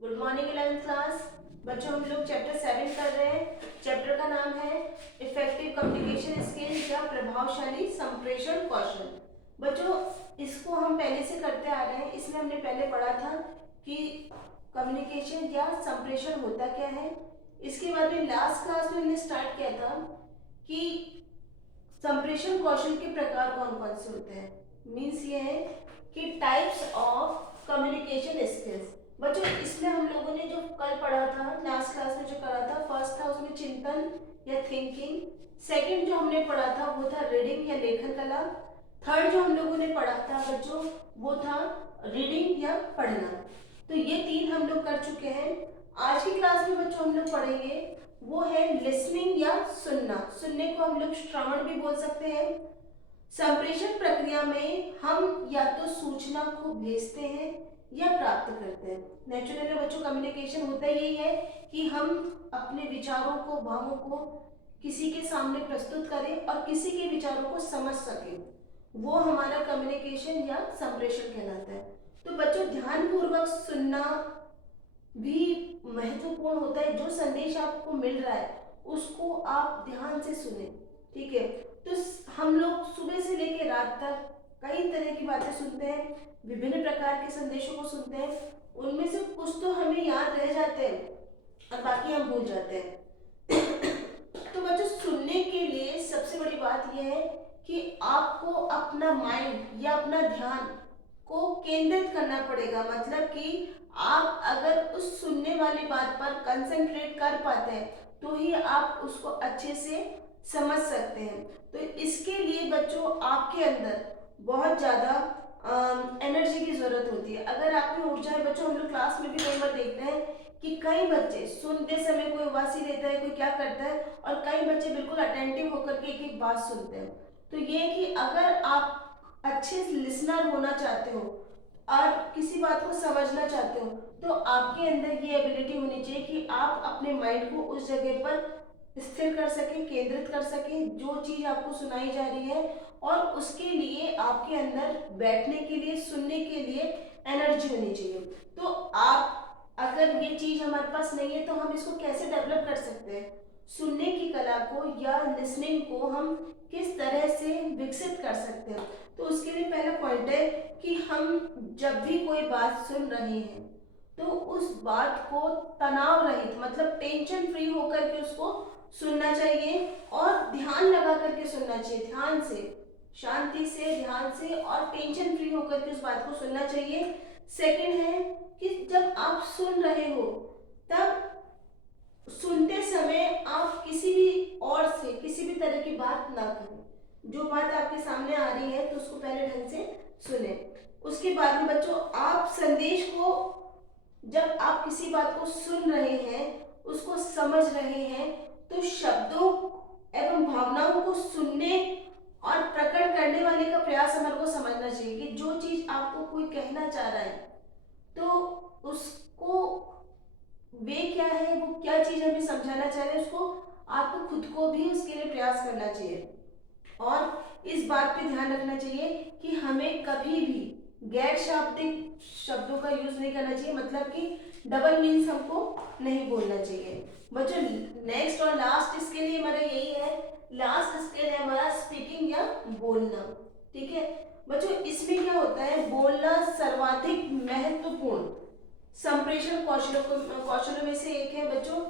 Good morning 11th class. बच्चों हम लोग चैप्टर 7 कर रहे हैं। चैप्टर का नाम है इफेक्टिव कम्युनिकेशन स्किल्स या प्रभावशाली संप्रेषण कौशल। बच्चों इसको हम पहले से करते आ रहे हैं, इसमें हमने पहले पढ़ा था कि कम्युनिकेशन या संप्रेषण होता क्या है। इसके बाद में लास्ट क्लास में हमने स्टार्ट किया था कि संप्रेषण कौशल के प्रकार कौन कौन से होते हैं। मीन्स ये है कि टाइप्स ऑफ कम्युनिकेशन स्किल्स। बच्चों इसमें हम लोगों ने जो कल पढ़ा था लास्ट क्लास में जो करा था, फर्स्ट था उसमें चिंतन या थिंकिंग, सेकंड जो हमने पढ़ा था वो था रीडिंग या लेखन कला, थर्ड जो हम लोगों ने पढ़ा था बच्चों वो था रीडिंग या पढ़ना। तो ये तीन हम लोग कर चुके हैं। आज की क्लास में बच्चों हम लोग पढ़ेंगे वो है लिसनिंग या सुनना। सुनने को हम लोग श्रवण भी बोल सकते हैं। संप्रेषण प्रक्रिया में हम या तो सूचना को भेजते हैं या प्राप्त करते हैं। नेचुरली बच्चों कम्युनिकेशन होता यही है कि हम अपने विचारों को, भावों को किसी के सामने प्रस्तुत करें और किसी के विचारों को समझ सकें, वो हमारा कम्युनिकेशन या संप्रेषण कहलाता है। तो बच्चों ध्यानपूर्वक सुनना भी महत्वपूर्ण होता है। जो संदेश आपको मिल रहा है उसको आप ध्यान से सुने, ठीक है। तो हम लोग सुबह से लेकर रात तक कई तरह की बातें सुनते हैं, विभिन्न प्रकार के संदेशों को सुनते हैं। उनमें से कुछ तो हमें याद रह जाते हैं और बाकी हम भूल जाते हैं। तो बच्चों सुनने के लिए सबसे बड़ी बात यह है कि आपको अपना माइंड या अपना ध्यान को केंद्रित करना पड़ेगा। मतलब कि आप अगर उस सुनने वाली बात पर कंसंट्रेट कर पाते हैं तो ही आप उसको अच्छे से समझ सकते हैं। तो इसके लिए बच्चों आपके अंदर बहुत ज़्यादा एनर्जी की ज़रूरत होती है। अगर आप में ऊर्जा है बच्चों, हम लोग क्लास में भी कई बार देखते हैं कि कई बच्चे सुनते समय कोई उबासी लेता है, कोई क्या करता है, और कई बच्चे बिल्कुल अटेंटिव होकर के एक एक बात सुनते हैं। तो ये कि अगर आप अच्छे लिसनर होना चाहते हो और किसी बात को समझना चाहते हो तो आपके अंदर ये एबिलिटी होनी चाहिए कि आप अपने माइंड को उस जगह पर स्थिर कर सकें, केंद्रित कर सकें जो चीज़ आपको सुनाई जा रही है, और उसके लिए आपके अंदर बैठने के लिए, सुनने के लिए एनर्जी होनी चाहिए। तो आप अगर ये चीज़ हमारे पास नहीं है तो हम इसको कैसे डेवलप कर सकते हैं? सुनने की कला को या लिसनिंग को हम किस तरह से विकसित कर सकते हैं? तो उसके लिए पहला पॉइंट है कि हम जब भी कोई बात सुन रहे हैं तो उस बात को तनाव रहित, मतलब टेंशन फ्री होकर के उसको सुनना चाहिए और ध्यान लगा करके सुनना चाहिए। ध्यान से, शांति से, ध्यान से और टेंशन फ्री होकर के उस बात को सुनना चाहिए। सेकंड है कि जब आप सुन रहे हो तब सुनते समय आप किसी भी और से किसी भी तरह की बात ना करें। जो बात आपके सामने आ रही है तो उसको पहले ढंग से सुने। उसके बाद में बच्चों आप संदेश को, जब आप किसी बात को सुन रहे हैं, उसको समझ रहे हैं, तो शब्दों एवं भावनाओं को सुनने और प्रकट करने वाले का प्रयास हमारे को समझना चाहिए कि जो चीज आपको कोई कहना चाह रहा है तो उसको वे क्या है, वो क्या चीज हमें समझाना चाह रहे हैं, उसको आपको खुद को भी उसके लिए प्रयास करना चाहिए। और इस बात पे ध्यान रखना चाहिए कि हमें कभी भी गैर शाब्दिक शब्दों का यूज नहीं करना चाहिए, मतलब कि डबल मीन्स हमको नहीं बोलना चाहिए। बच्चों नेक्स्ट और लास्ट स्किल ही हमारा यही है, लास्ट स्किल है हमारा स्पीकिंग या बोलना, ठीक है। बच्चों इसमें क्या होता है, बोलना सर्वाधिक महत्वपूर्ण संप्रेषण कौशलों में से एक है बच्चों।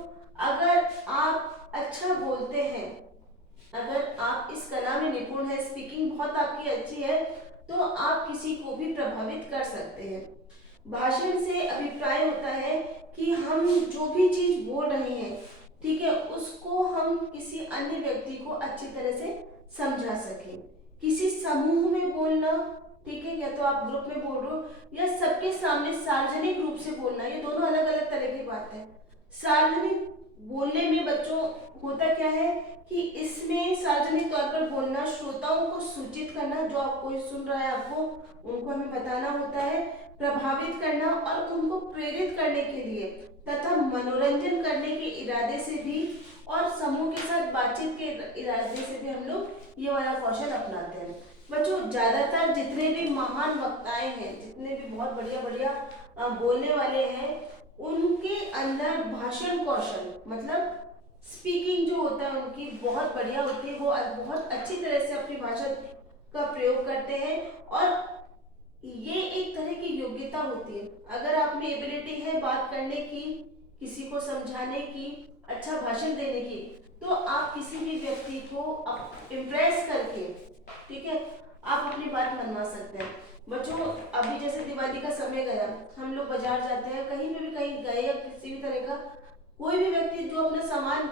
अगर आप अच्छा बोलते हैं, अगर आप इस कला में निपुण है, स्पीकिंग बहुत आपकी अच्छी है, तो आप किसी को भी प्रभावित कर सकते हैं। भाषण से अभिप्राय होता है कि हम जो भी चीज बोल रहे हैं, ठीक है, उसको हम किसी अन्य व्यक्ति को अच्छी तरह से समझा सकें। किसी समूह में बोलना, ठीक है, या तो आप ग्रुप में बोल रहे हो या सबके सामने सार्वजनिक रूप से बोलना, ये दोनों अलग अलग तरह की बात है। सार्वजनिक बोलने में बच्चों होता क्या है कि इसमें सार्वजनिक तौर पर बोलना, श्रोताओं को सूचित करना, जो आप कोई सुन रहा है आपको उनको हमें बताना होता है, प्रभावित करना और उनको प्रेरित करने के लिए तथा मनोरंजन करने के इरादे से भी और समूह के साथ बातचीत के इरादे से भी हम लोग ये वाला कौशल अपनाते हैं। बच्चों ज्यादातर जितने भी महान वक्ताएं हैं, जितने भी बहुत बढ़िया बढ़िया बोलने वाले हैं, उन अंदर भाषण कौशल मतलब स्पीकिंग जो होता है उनकी बहुत बढ़िया होती है, वो बहुत अच्छी तरह से अपनी भाषा का प्रयोग करते हैं और ये एक तरह की योग्यता होती है। अगर आप में एबिलिटी है बात करने की, किसी को समझाने की, अच्छा भाषण देने की, तो आप किसी भी व्यक्ति को इम्प्रेस करके, ठीक है, आप अपनी बात मनवा सकते हैं। बच्चों अभी जैसे दिवाली का समय गया, हम लोग बाजार जाते हैं, कहीं पे भी कहीं गए या किसी भी तरह का कोई भी व्यक्ति जो अपना सामान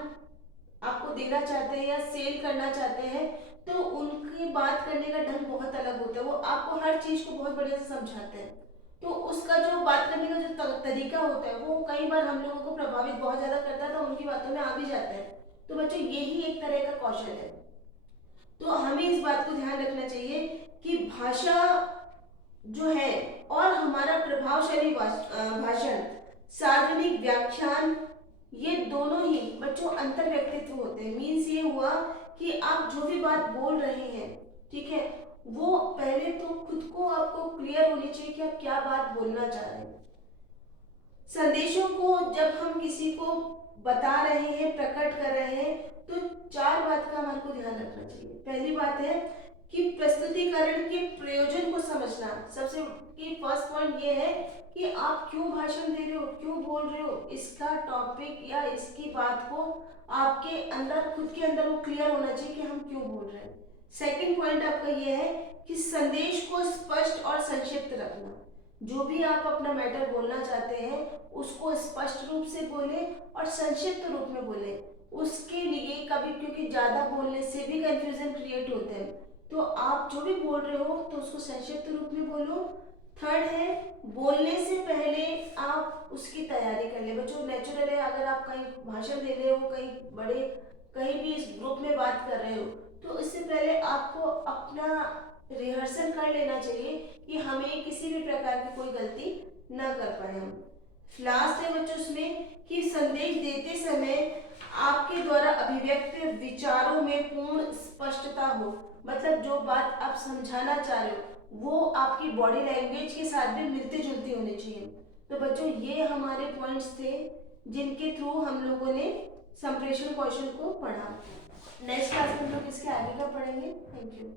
आपको देना चाहते हैं या सेल करना चाहते हैं, तो उनकी बात करने का ढंग बहुत अलग होता है। वो आपको हर चीज को बहुत बढ़िया से समझाते हैं, तो उसका जो बात करने का जो तरीका होता है वो कई बार हम लोगों को प्रभावित बहुत ज्यादा करता है, तो उनकी बातों में आ भी जाते हैं। तो बच्चों यही एक तरह का कौशल है। तो हमें इस बात को ध्यान रखना चाहिए कि भाषा जो है और हमारा प्रभावशाली भाषण, सार्वजनिक व्याख्यान, ये दोनों ही बच्चों अंतर व्यक्तित्व होते हैं। मीन्स ये हुआ कि आप जो भी बात बोल रहे हैं, ठीक है, वो पहले तो खुद को आपको क्लियर होनी चाहिए कि आप क्या बात बोलना चाह रहे हैं। संदेशों को जब हम किसी को बता रहे हैं, प्रकट कर रहे हैं, तो चार बात का हमारे को ध्यान रखना चाहिए। पहली बात है कि प्रस्तुतिकरण के प्रयोजन को समझना। सबसे की फर्स्ट पॉइंट ये है कि आप क्यों भाषण दे रहे हो, क्यों बोल रहे हो, इसका टॉपिक या इसकी बात को आपके अंदर, खुद के अंदर वो क्लियर होना चाहिए कि हम क्यों बोल रहे हैं। सेकंड पॉइंट आपका ये है कि संदेश को स्पष्ट और संक्षिप्त रखना। जो भी आप अपना मैटर बोलना चाहते हैं उसको स्पष्ट रूप से बोले और संक्षिप्त रूप में बोले। उसके लिए कभी, क्योंकि ज्यादा बोलने से भी कंफ्यूजन क्रिएट होते हैं, तो आप जो भी बोल रहे हो तो उसको संक्षिप्त रूप में बोलो। थर्ड है, बोलने से पहले आप उसकी तैयारी कर ले। बच्चों नेचुरल है, अगर आप कहीं भाषण दे रहे हो, कहीं भी इस ग्रुप में बात कर रहे हो, तो इससे पहले आपको अपना रिहर्सल कर लेना चाहिए कि हमें किसी भी प्रकार की कोई गलती न कर पाए हम। लास्ट है बच्चों उसमें कि संदेश देते समय आपके द्वारा अभिव्यक्त विचारों में पूर्ण स्पष्टता हो। मतलब जो बात आप समझाना चाह रहे हो वो आपकी बॉडी लैंग्वेज के साथ भी मिलती जुलती होनी चाहिए। तो बच्चों ये हमारे पॉइंट्स थे जिनके थ्रू हम लोगों ने संप्रेषण कौशल को पढ़ा। नेक्स्ट क्लास में हम लोग इसके आगे का पढ़ेंगे। Thank you.